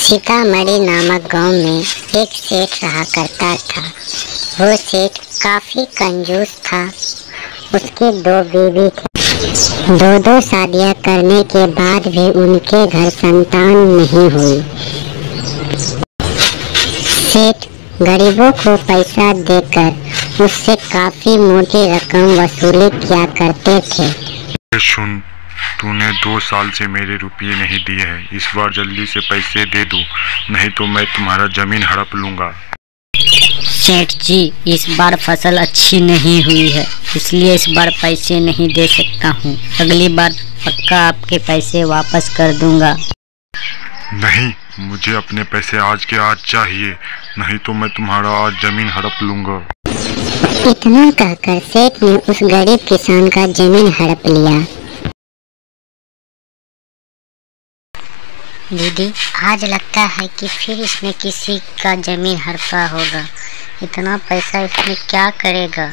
सीतामढ़ी नामक गांव में एक सेठ रहा करता था। वो सेठ काफी कंजूस था। उसके 2 बीवी थे। 2 शादियां करने के बाद भी उनके घर संतान नहीं हुई। सेठ गरीबों को पैसा देकर उससे काफी मोटी रकम वसूली किया करते थे। सुन, तूने 2 साल से मेरे रुपये नहीं दिए हैं। इस बार जल्दी से पैसे दे दो, नहीं तो मैं तुम्हारा जमीन हड़प लूंगा। सेठ जी, इस बार फसल अच्छी नहीं हुई है, इसलिए इस बार पैसे नहीं दे सकता हूँ। अगली बार पक्का आपके पैसे वापस कर दूंगा। नहीं, मुझे अपने पैसे आज के आज चाहिए, नहीं तो मैं तुम्हारा आज जमीन हड़प लूंगा। इतना कहकर सेठ ने उस गरीब किसान का जमीन हड़प लिया। दीदी, आज लगता है कि फिर इसने किसी का जमीन हड़पा होगा। इतना पैसा इसमें क्या करेगा?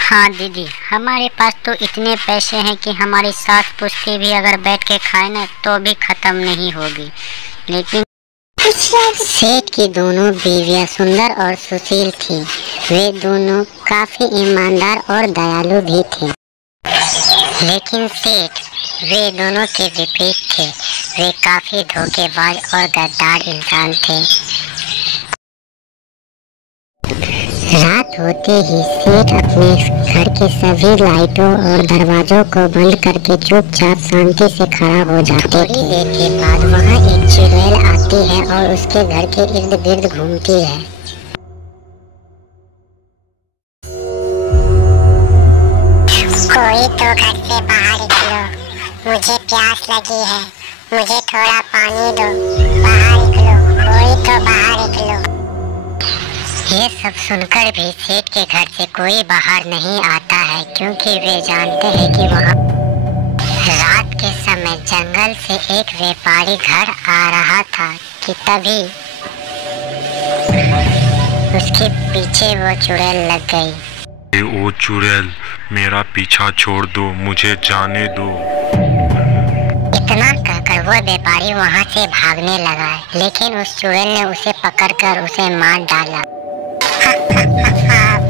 हाँ दीदी, हमारे पास तो इतने पैसे हैं कि हमारी सास पुश्ती भी अगर बैठ के खाए ना तो भी खत्म नहीं होगी। लेकिन सेठ की दोनों बीवियां सुंदर और सुशील थीं। वे दोनों काफी ईमानदार और दयालु भी थे। लेकिन सेठ वे दोनों के विपरीत थे। वे काफी धोखेबाज और गद्दार इंसान थे। रात होते ही सेठ अपने घर के सभी लाइटों और दरवाजों को बंद करके चुपचाप शांति से खड़ा हो जाते थे। थोड़ी देर के बाद वहाँ एक चुड़ैल आती है और उसके घर के इर्द गिर्द घूमती है। कोई तो घर से बाहर निकलो, मुझे प्यास लगी है, मुझे थोड़ा पानी दो, बाहर निकलो, कोई तो बाहर निकलो। ये सब सुनकर भी सेठ के घर से कोई बाहर नहीं आता है, क्योंकि वे जानते हैं कि वहाँ रात के समय जंगल से एक व्यापारी घर आ रहा था कि तभी उसके पीछे वो चुड़ैल लग गई। ओ चुड़ैल, मेरा पीछा छोड़ दो, मुझे जाने दो। इतना कहकर वो व्यापारी वहाँ से भागने लगा, लेकिन उस चुड़ैल ने उसे पकड़कर उसे मार डाला।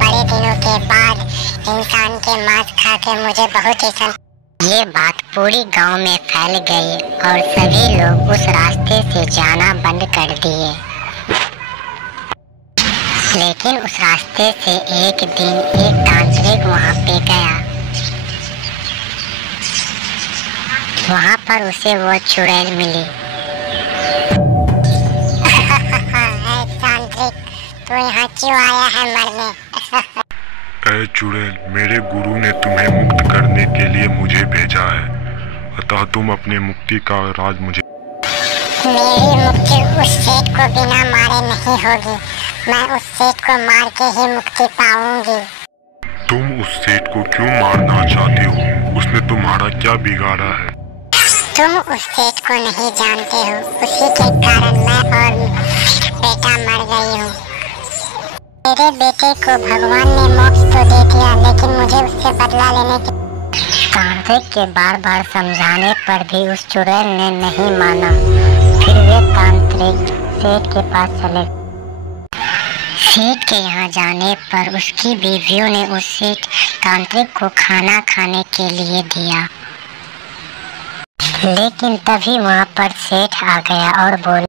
बड़े दिनों के बाद इंसान के मांस खा के मुझे बहुत ही ये बात पूरी गांव में फैल गई और सभी लोग उस रास्ते से जाना बंद कर दिए। लेकिन उस रास्ते से एक दिन एक तांत्रिक वहां पे गया। वहां पर उसे वो चुड़ैल मिली। तांत्रिक, तो यहाँ क्यों आया है मरने? ऐ चुड़ैल, मेरे गुरु ने तुम्हें मुक्त करने के लिए मुझे भेजा है, अतः तुम अपने मुक्ति का राज मुझे। मेरी मुक्ति उस सेठ को बिना मारे नहीं होगी। मैं उस सेठ को मार के ही मुक्ति पाऊंगी। तुम उस सेठ को क्यों मारना चाहती हो? उसने तुम्हारा क्या बिगाड़ा है? तुम उस सेठ को नहीं जानते हो, उसी के कारण मैं और बेटा मर गई हूँ। मेरे बेटे को भगवान ने मोक्ष तो दे दिया, लेकिन मुझे उससे बदला लेने की। तांत्रिक के बार बार समझाने पर भी उस चुड़ैल ने नहीं माना। फिर वे तांत्रिक सेठ के पास चले। सेठ के यहाँ जाने पर उसकी बीवियों ने उस सेठ तांत्रिक को खाना खाने के लिए दिया। लेकिन तभी वहाँ पर सेठ आ गया और बोला,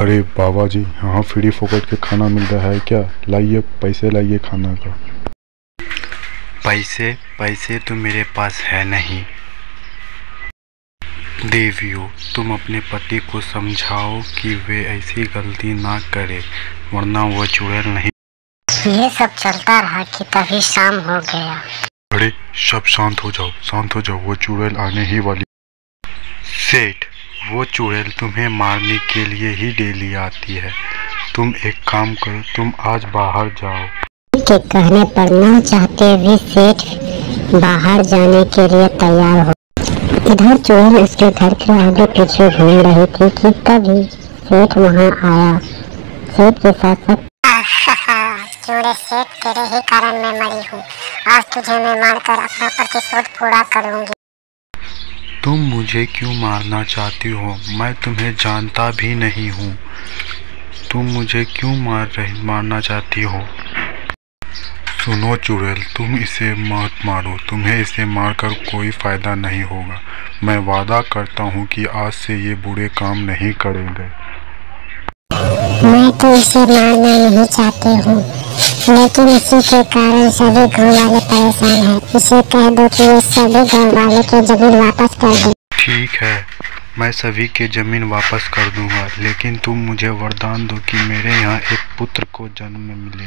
अरे बाबा जी, यहाँ फ्री फोकट के खाना मिल रहा है क्या? लाइए पैसे, लाइए खाना का। पैसे तो मेरे पास है नहीं। देवियों, तुम अपने पति को समझाओ कि वे ऐसी गलती ना करे, वरना वो चुड़ैल नहीं। ये सब चलता रहा कि तभी शाम हो गया। अरे सब शांत हो जाओ, शांत हो जाओ, वो चुड़ैल आने ही वाली। सेठ, वो चुड़ैल तुम्हें मारने के लिए ही डेली आती है। तुम एक काम करो, तुम आज बाहर जाओ। के कहने पर ना चाहते हुए सेठ बाहर जाने के लिए तैयार हो। इधर चुड़ैल उसके घर के आगे पीछे घूम रही थी कि तभी सेठ वहाँ आया। सेठ के साथ चूड़े सेठ, तेरे ही कारण मैं मरी हूँ। आज तुझे मैं मारकर अपना प्रतिशोध पूरा करूँगी। तुम मुझे क्यों मारना चाहती हो? मैं तुम्हें जानता भी नहीं हूँ। तुम मुझे क्यों मारना चाहती हो? सुनो चुड़ैल, तुम इसे मत मारो। तुम्हें इसे मारकर कोई फ़ायदा नहीं होगा। मैं वादा करता हूँ कि आज से ये बुरे काम नहीं करेंगे। मैं तो इसे मारना नहीं चाहती हूँ, लेकिन इसी के कारण सभी गाँव वाले परेशान हैं। इसे कह दो कि ये सभी गाँव वाले की जमीन वापस कर दे। ठीक है, मैं सभी के ज़मीन वापस कर दूंगा, लेकिन तुम मुझे वरदान दो कि मेरे यहाँ एक पुत्र को जन्म मिले।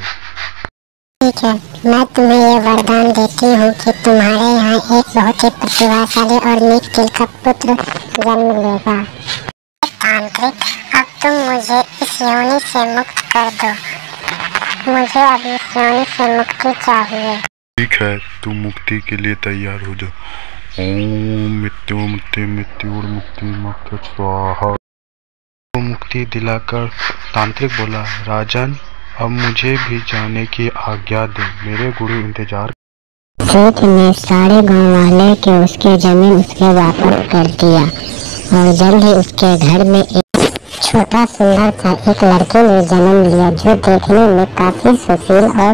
ठीक है, मैं तुम्हें ये वरदान देती हूँ कि तुम्हारे यहाँ एक बहुत ही प्रतिभाशाली और नेक दिल का पुत्र जन्म लेगा। तांत्रिक, अब तुम मुझे इस योनि से मुक्त कर दो। मुझे अब इस योनि से मुक्ति चाहिए। ठीक है, तुम मुक्ति के लिए तैयार हो जाओ। ओम मृत्युर्मुक्ति स्वाहा। तो मुक्ति दिलाकर तांत्रिक बोला, राजन, अब मुझे भी जाने की आज्ञा दे। मेरे गुरु इंतजार। सेठ ने सारे गांव वाले के उसके जमीन उसके वापस कर दिया और जल्द ही उसके घर में एक छोटा सुंदर सा एक लड़के ने जन्म लिया, जो देखने में काफी सुशील और